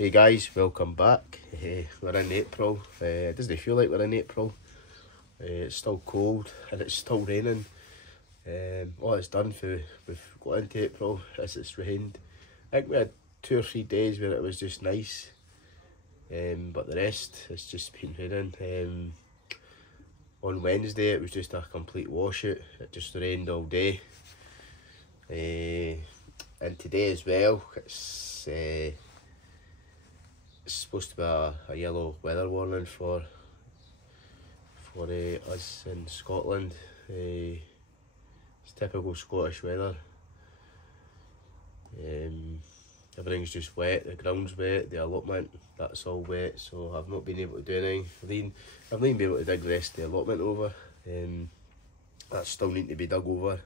Hey guys, welcome back. We're in April. It doesn't feel like we're in April. It's still cold and it's still raining. All it's done for we've got into April is it's rained. I think we had 2 or 3 days where it was just nice. But the rest it's just been raining. On Wednesday it was just a complete washout. It just rained all day. And today as well, it's supposed to be a yellow weather warning for us in Scotland. It's typical Scottish weather. Everything's just wet, the ground's wet, the allotment, that's all wet, so I've not been able to do anything. I've not been able to dig the rest of the allotment over. That's still needing to be dug over.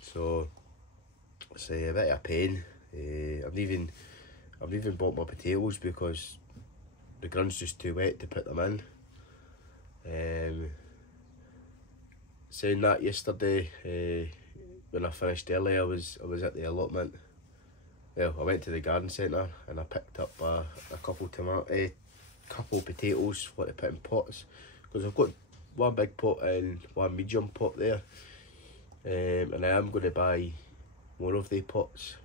So it's a bit of a pain. I've even bought my potatoes because the ground's just too wet to put them in. Saying that, yesterday when I finished early, I was at the allotment. Well, I went to the garden centre and I picked up a couple potatoes for to put in pots, because I've got one big pot and one medium pot there, and I am going to buy more of the pots.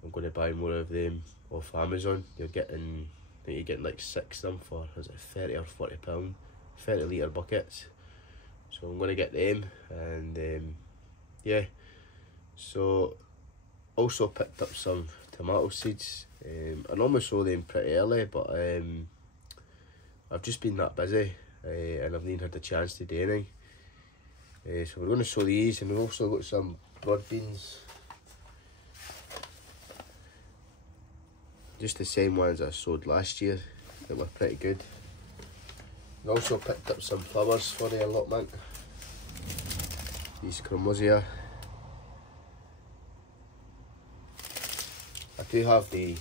I'm going to buy more of them off Amazon. I think you're getting like 6 of them for, is it 30 or 40 pound, 30 litre buckets. So I'm going to get them, and yeah. So also picked up some tomato seeds. I normally sow them pretty early, but I've just been that busy and I've not had the chance to do anything. So we're going to sow these, and we've also got some broad beans. Just the same ones I sowed last year that were pretty good. I also picked up some flowers for the allotment. These chromosia. I do have the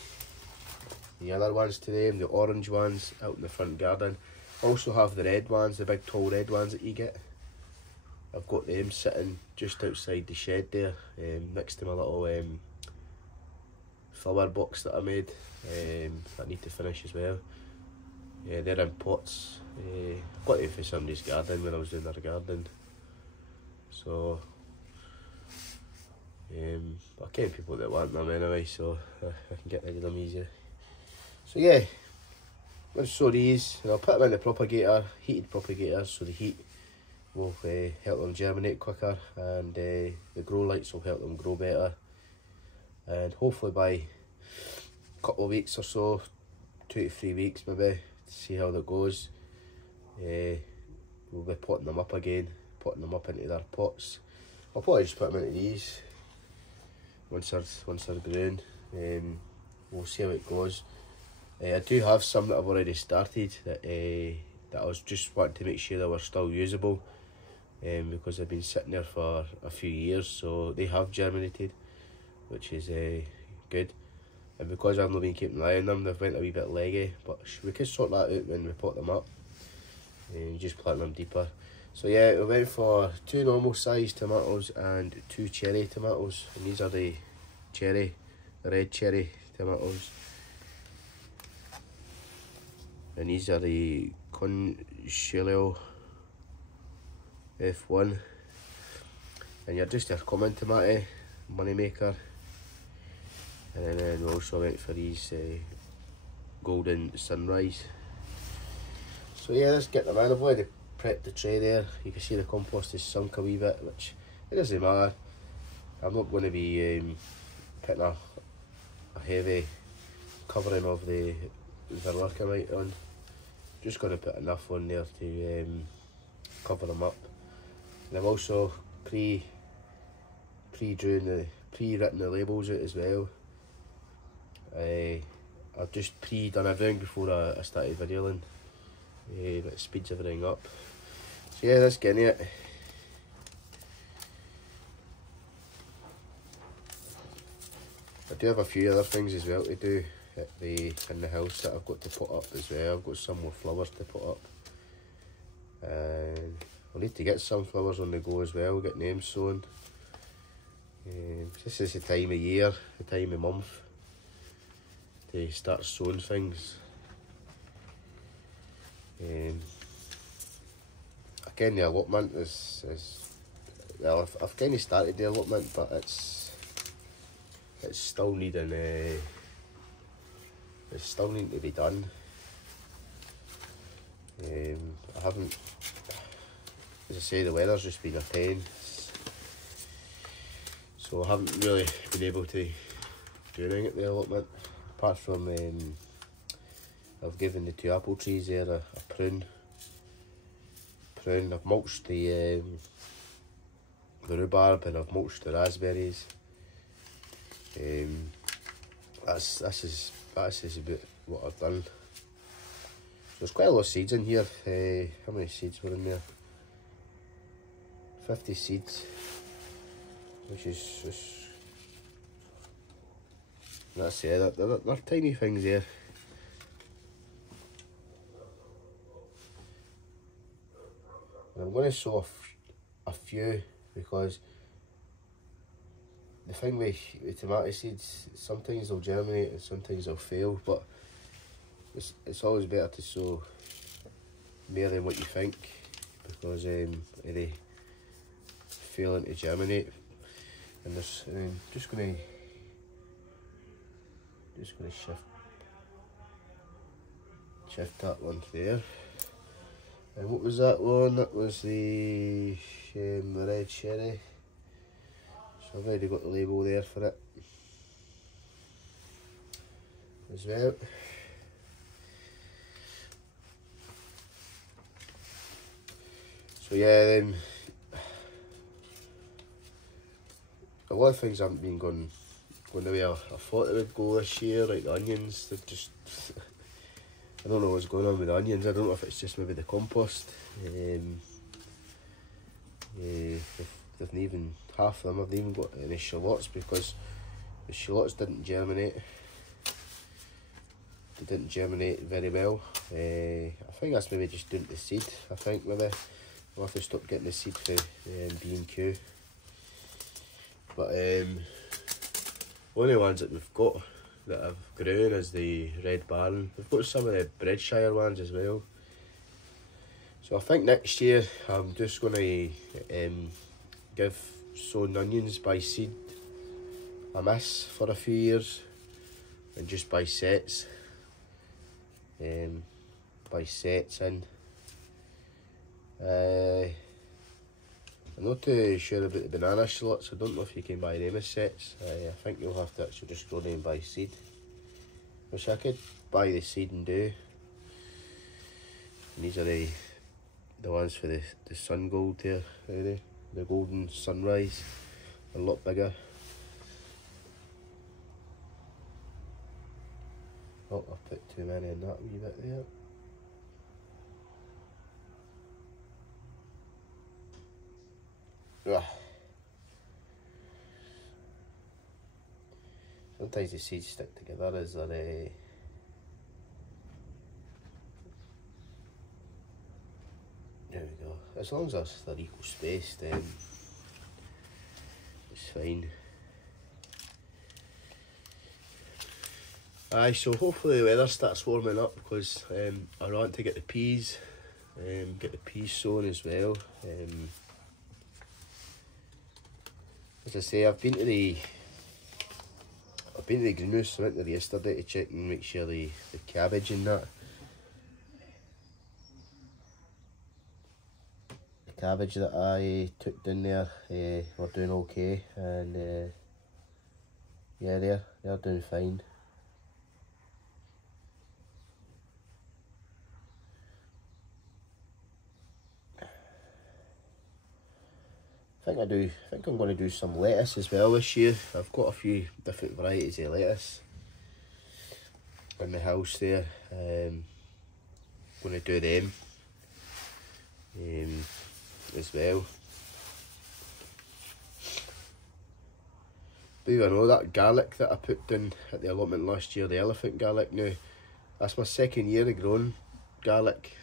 other ones to them, the orange ones out in the front garden. I also have the red ones, the big tall red ones that you get. I've got them sitting just outside the shed there, next to my little flower box that I made. I need to finish as well. Yeah, they're in pots. I got them for somebody's garden when I was doing their garden. So I can people that want them anyway, so I can get rid of them easier. So yeah, I'm going to sow these, and I'll put them in the propagator, heated propagator, so the heat will help them germinate quicker, and the grow lights will help them grow better. And hopefully by a couple of weeks or so, 2 to 3 weeks maybe, to see how that goes, we'll be potting them up again, putting them up into their pots. I'll probably just put them into these once they're grown. We'll see how it goes. I do have some that I've already started that I was just wanting to make sure they were still usable, because they've been sitting there for a few years, so they have germinated, which is good. And because I've not been keeping an eye on them, they've went a wee bit leggy, but we can sort that out when we pot them up and just plant them deeper. So yeah, we went for 2 normal sized tomatoes and 2 cherry tomatoes, and these are the red cherry tomatoes, and these are the Consuelo F1, and you're just a common tomato, money maker. And then we also went for these golden sunrise. So yeah, let's get them in. I've already prepped the tray there. You can see the compost is sunk a wee bit, which it doesn't matter. I'm not going to be putting a heavy covering of the vermiculite on. Just going to put enough on there to cover them up. And I've also pre-written the labels out as well. I've just pre-done everything before I started videoing. That speeds everything up. So yeah, let's get into it. I do have a few other things as well to do in the house that I've got to put up as well. I've got some more flowers to put up, and I need to get some flowers on the go as well, get names sown. This is the time of year, the time of month to start sowing things. Again, the allotment is well, I've kind of started the allotment, but it's still needing it's still needing to be done. I haven't, as I say, the weather's just been a pain, so I haven't really been able to do anything at the allotment, apart from I've given the 2 apple trees there a prune. I've mulched the rhubarb and I've mulched the raspberries. This is about what I've done. There's quite a lot of seeds in here. How many seeds were in there? 50 seeds, which is just, that's it. They're tiny things there. And I'm going to sow a few, because the thing with tomato seeds, sometimes they'll germinate and sometimes they'll fail, but it's always better to sow more than what you think, because they failing to germinate. And there's just gonna shift that one there. And what was that one? That was the red cherry. So I've already got the label there for it as well. So yeah, a lot of things haven't been going the way I thought they would go this year, like the onions. They're just, I don't know what's going on with the onions. I don't know if it's just maybe the compost. They've not even, half of them haven't even got any shallots, because the shallots didn't germinate. They didn't germinate very well. I think that's maybe just down to the seed. I think maybe we'll have to stop getting the seed for B&Q. But one of the ones that we've got that have grown is the Red Baron. We've got some of the Breadshire ones as well. So I think next year I'm just going to give sown onions by seed a miss for a few years, and just by sets. By sets in. I'm not too sure about the banana shallots. I don't know if you can buy them as sets. I think you'll have to actually just grow them by seed, which I could buy the seed and do. And these are the ones for the sun gold here, the golden sunrise, a lot bigger. Oh, I've put too many in that wee bit there. Ugh. Sometimes the seeds stick together as they're there we go. As long as they're equal spaced, then it's fine. Aye, so hopefully the weather starts warming up, because I want to get the peas sown as well. As I say, I've been to the greenhouse. I went there yesterday to check and make sure the cabbage and that. The cabbage that I took down there were doing okay, and yeah, they're doing fine. I think I'm going to do some lettuce as well this year. I've got a few different varieties of lettuce in the house there. I'm going to do them as well. Believe it or not, that garlic that I put in at the allotment last year, the elephant garlic, now that's my second year of growing garlic,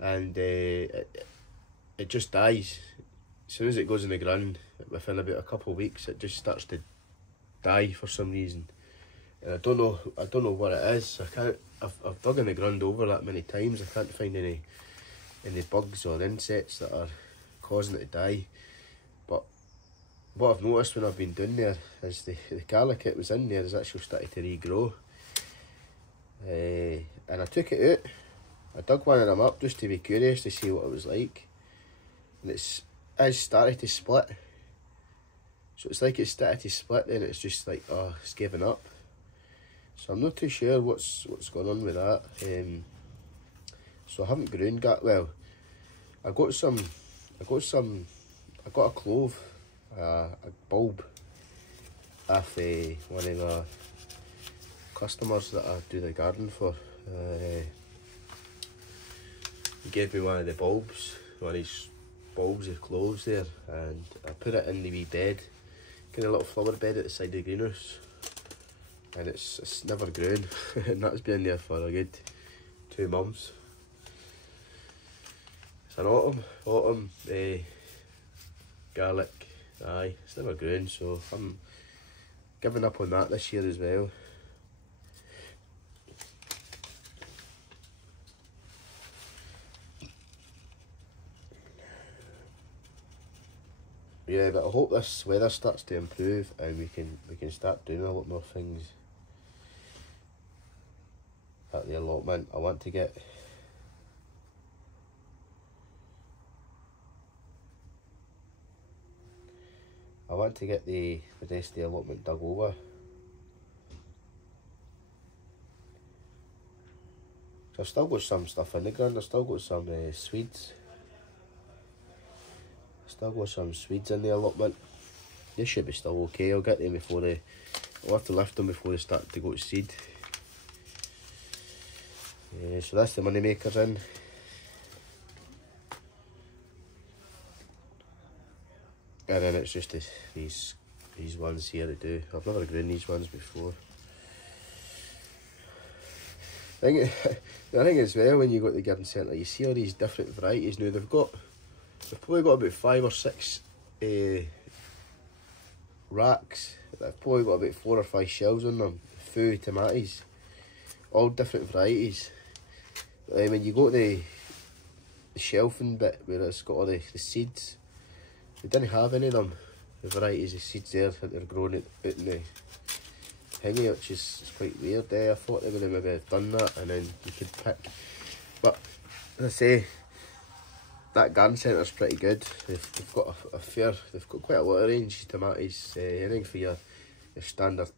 and it just dies. As soon as it goes in the ground, within about a couple of weeks it just starts to die for some reason. And I don't know what it is. I've dug in the ground over that many times. I can't find any bugs or insects that are causing it to die. But what I've noticed when I've been down there is the garlic that was in there is actually starting to regrow. And I took it out. I dug one of them up just to be curious to see what it was like. And it's started to split. So it's like it's started to split, then it's just like, oh, it's given up. So I'm not too sure what's going on with that. So I haven't grown that well. I got a clove, a bulb off one of the customers that I do the garden for. He gave me one of the bulbs, one of his bulbs of cloves there, and I put it in the wee bed, kind of little flower bed at the side of the greenhouse, and it's never grown. And that's been there for a good 2 months. It's an autumn garlic. Aye, it's never grown, so I'm giving up on that this year as well. Yeah, but I hope this weather starts to improve and we can start doing a lot more things at the allotment. I want to get the rest of the allotment dug over. So I've still got some stuff in the ground. I've still got some Swedes. Still got some Swedes in the allotment. They should be still okay. I'll get them before I'll have to lift them before they start to go to seed. So that's the money makers in. And then it's just these ones here to do. I've never grown these ones before. The thing as well, when you go to the garden centre, you see all these different varieties. Now they've probably got about 5 or 6 racks. They've probably got about 4 or 5 shelves on them, full of tomatoes, all different varieties. When you go to the shelving bit where it's got all the seeds, they didn't have any of them, the varieties of seeds there that they're growing out in the thingy, which is quite weird. I thought they would have maybe done that and then you could pick. But as I say, that garden centre's pretty good. They've got they've got quite a lot of range of tomatoes. Anything for your standard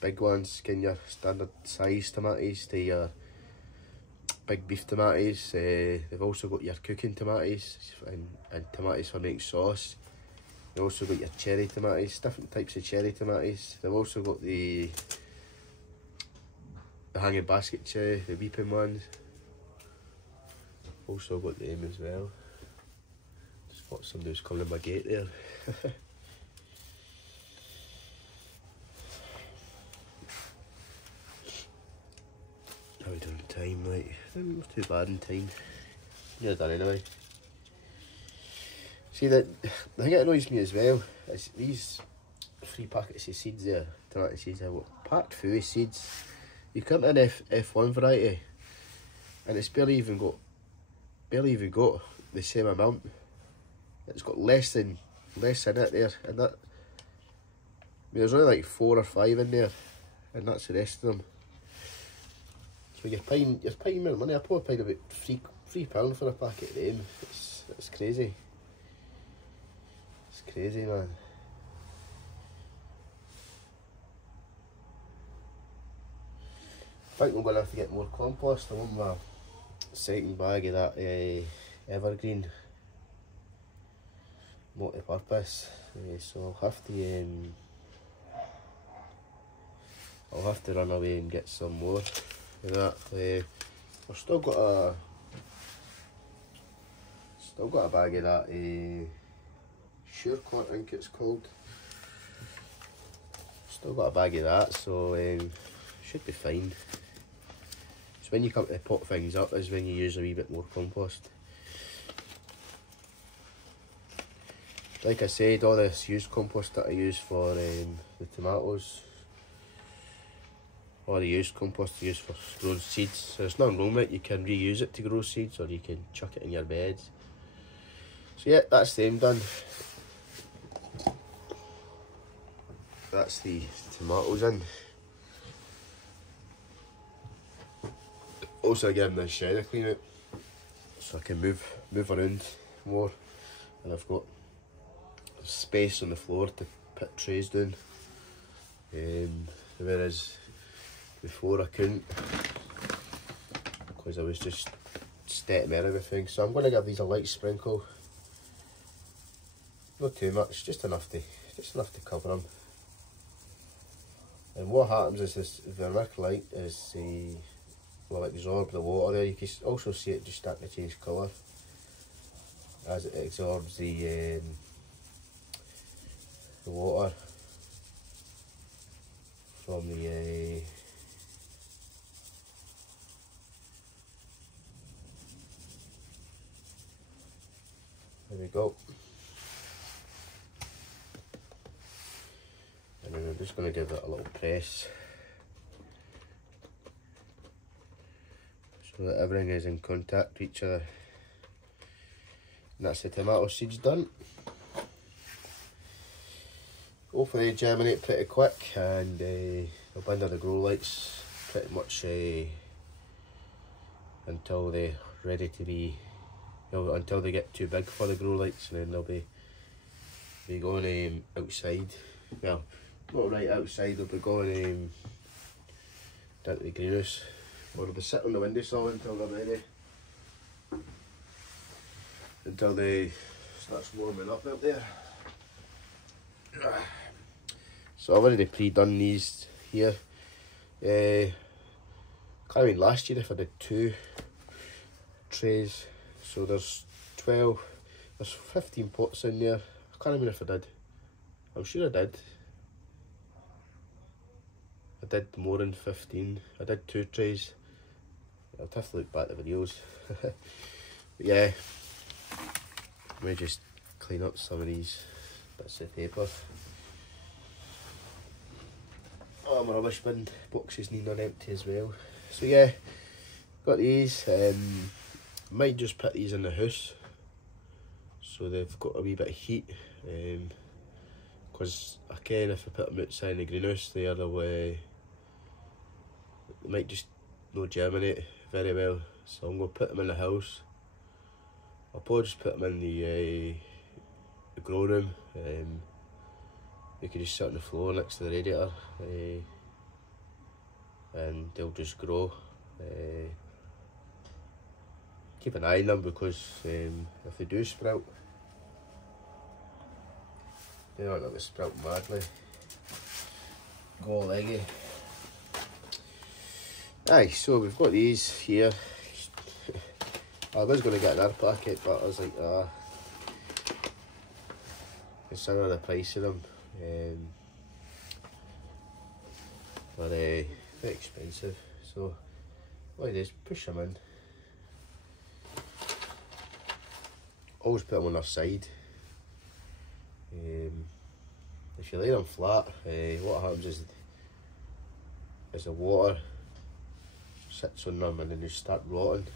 big ones, your standard size tomatoes to your big beef tomatoes. They've also got your cooking tomatoes and tomatoes for making sauce. They've also got your cherry tomatoes, different types of cherry tomatoes. They've also got the hanging basket cherry, the weeping ones. Also got them as well. Just thought somebody was coming in my gate there. How are we doing time? Like, not too bad in time. You're done anyway. See, the thing that annoys me as well is these 3 packets of seeds there, tomato seeds, I've got packed full of seeds. You come in F1 variety and it's barely even got the same amount. It's got less in it there, and that, I mean, there's only like 4 or 5 in there, and that's the rest of them. So you're paying more money. I probably paid about £3 for a packet of them. It's crazy. It's crazy, man. I think I'm going to have to get more compost. I want my second bag of that evergreen multi-purpose. So I'll have to run away and get some more of that. I've still got a bag of that Surecourt, I think it's called. Still got a bag of that, so should be fine. So when you come to pot things up is when you use a wee bit more compost. like I said, all this used compost that I use for the tomatoes, all the used compost I use for growing seeds. There's nothing wrong with it. You can reuse it to grow seeds, or you can chuck it in your beds. So yeah, that's them done. That's the tomatoes in. Also give them the shed a clean out, so I can move around more, and I've got space on the floor to put trays down. Whereas before I couldn't, because I was just stepping in everything. So I'm going to give these a light sprinkle. Not too much, just enough to cover them. And what happens is this vermiculite is will absorb the water there. You can also see it just starting to change colour as it absorbs the water from the there we go. And then I'm just going to give it a little press so that everything is in contact with each other. And that's the tomato seeds done. Hopefully they germinate pretty quick, and they'll be under the grow lights pretty much until they're ready to be, until they get too big for the grow lights, and then they'll be going outside. Well, not right outside, they'll be going down to the greenhouse, or they'll be sitting on the windowsill until they're ready, until they starts warming up out there. So I've already pre-done these here. Can't remember last year if I did 2 trays. So there's 15 pots in there. I can't remember if I did. I'm sure I did. I did more than 15. I did 2 trays. I'll have to look back at the videos. But yeah, let me just clean up some of these bits of paper. Oh, my rubbish bin boxes need on empty as well. So yeah, got these. Might just put these in the house so they've got a wee bit of heat. Because I can, if I put them outside in the greenhouse, they might just not germinate very well. So I'm going to put them in the house. I'll probably just put them in the grow room. You can just sit on the floor next to the radiator, and they'll just grow. Keep an eye on them, because if they do sprout, they aren't going to sprout madly, go all leggy. Aye, so we've got these here. I was going to get another packet, but I was like, consider the price of them. They're very expensive, so what I do is push them in. Always put them on their side. If you lay them flat, what happens is the water sits on them and then they start rotting.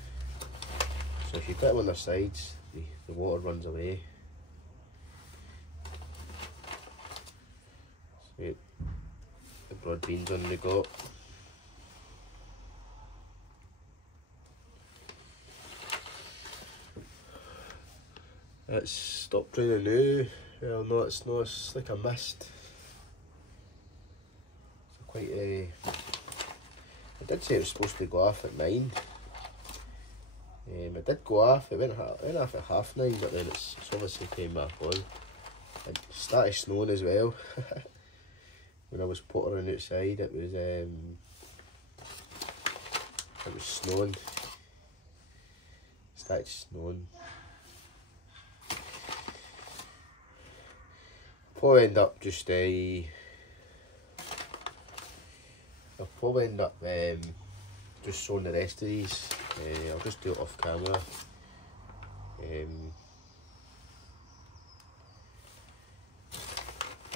So if you put them on their sides, the water runs away. So the broad beans on the go. It's stopped raining now. Well, no, it's not. It's like a mist. So quite I did say it was supposed to go off at 9. It did go off. It went off at 9:30, but then it's obviously came back on. It started snowing as well. When I was pottering outside, it was snowing. It started snowing. Probably end up just I'll probably end up just sowing the rest of these. I'll just do it off camera.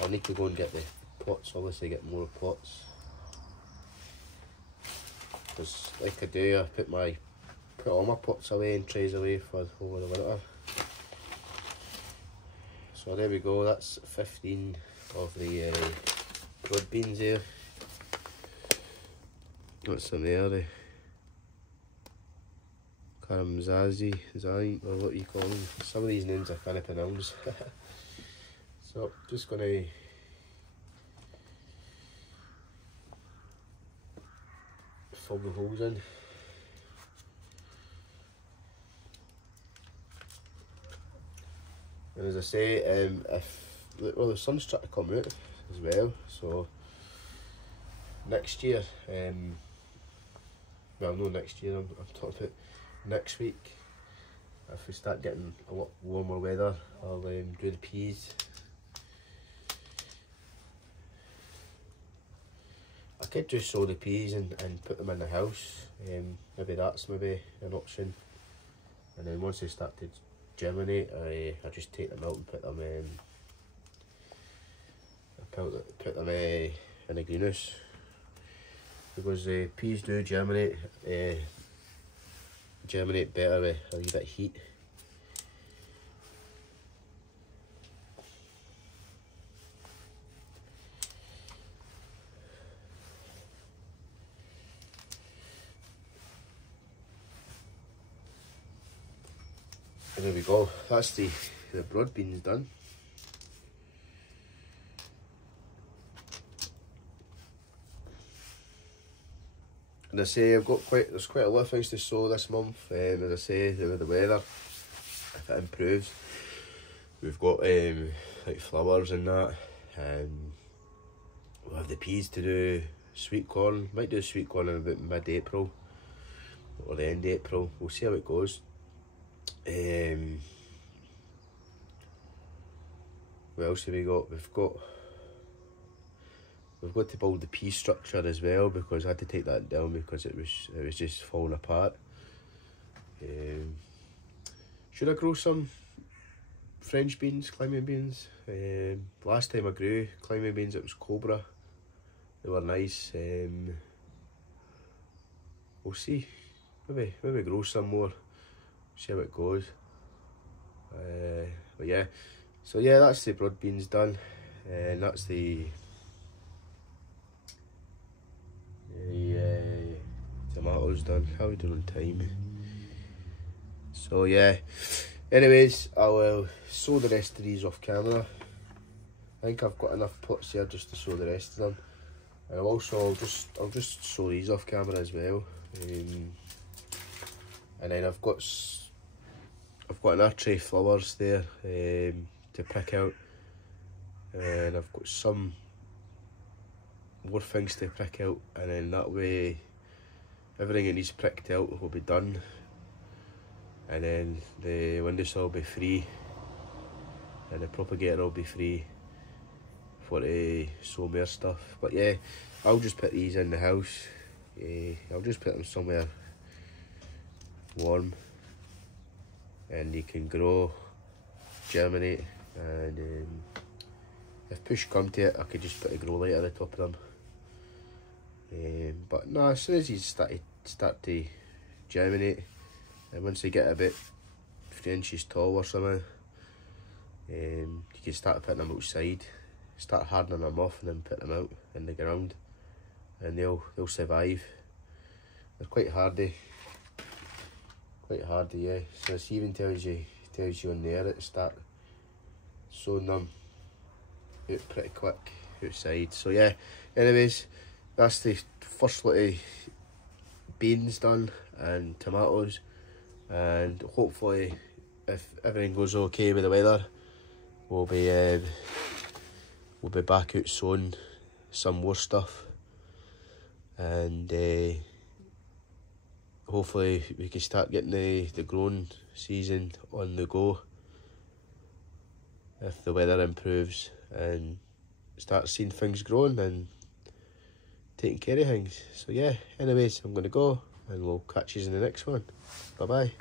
I'll need to go and get the pots, obviously get more pots. Because like I do, I put all my pots away and trays away for over the winter. So there we go, that's 15 of the broad beans there. Got some there, the Karamzazi, or what you call them. Some of these names I can't pronounce. So just gonna fill the holes in. And as I say, well, the sun's trying to come out as well, so next year, well, no, next year, I'm talking about next week, if we start getting a lot warmer weather, I'll do the peas. I could just sow the peas and put them in the house. Maybe that's an option. And then once they start to germinate, I just take them out and put them in. Put them in a greenhouse, because peas do germinate better with a wee bit of heat. And there we go, that's the broad beans done. And I say there's quite a lot of things to sow this month. As I say, with the weather, if it improves, we've got like flowers and that. We'll have the peas to do, sweet corn. Might do sweet corn in about mid-April or the end of April. We'll see how it goes. What else have we got? We've got to build the pea structure as well, because I had to take that down because it was just falling apart. Should I grow some French beans, climbing beans? Last time I grew climbing beans, it was Cobra. They were nice. We'll see. Maybe grow some more. See how it goes. But yeah. So yeah, that's the broad beans done, and that's the tomatoes done. How are we doing on time? So yeah, anyways, I will sow the rest of these off camera. I think I've got enough pots here just to sow the rest of them, and I'll just sow these off camera as well. And then I've got an array of flowers there to pick out, and I've got some more things to pick out, and then that way everything that needs pricked out will be done, and then the windowsill will be free and the propagator will be free for sow more stuff. But yeah, I'll just put these in the house. I'll just put them somewhere warm and they can grow, germinate, and if push come to it, I could just put a grow light at the top of them. But no, as soon as these start to germinate, and once they get about 3 inches tall or something, you can start putting them outside, start hardening them off, and then put them out in the ground, and they'll survive. They're quite hardy. Yeah. So it even tells you on there at the start, sowing them out pretty quick outside. So yeah, anyways, that's the first lot of beans done and tomatoes, and hopefully if everything goes okay with the weather, we'll be back out sowing some more stuff, and hopefully we can start getting the growing season on the go if the weather improves, and start seeing things growing and taking care of things. So yeah, anyways, I'm going to go, and we'll catch you in the next one. Bye bye.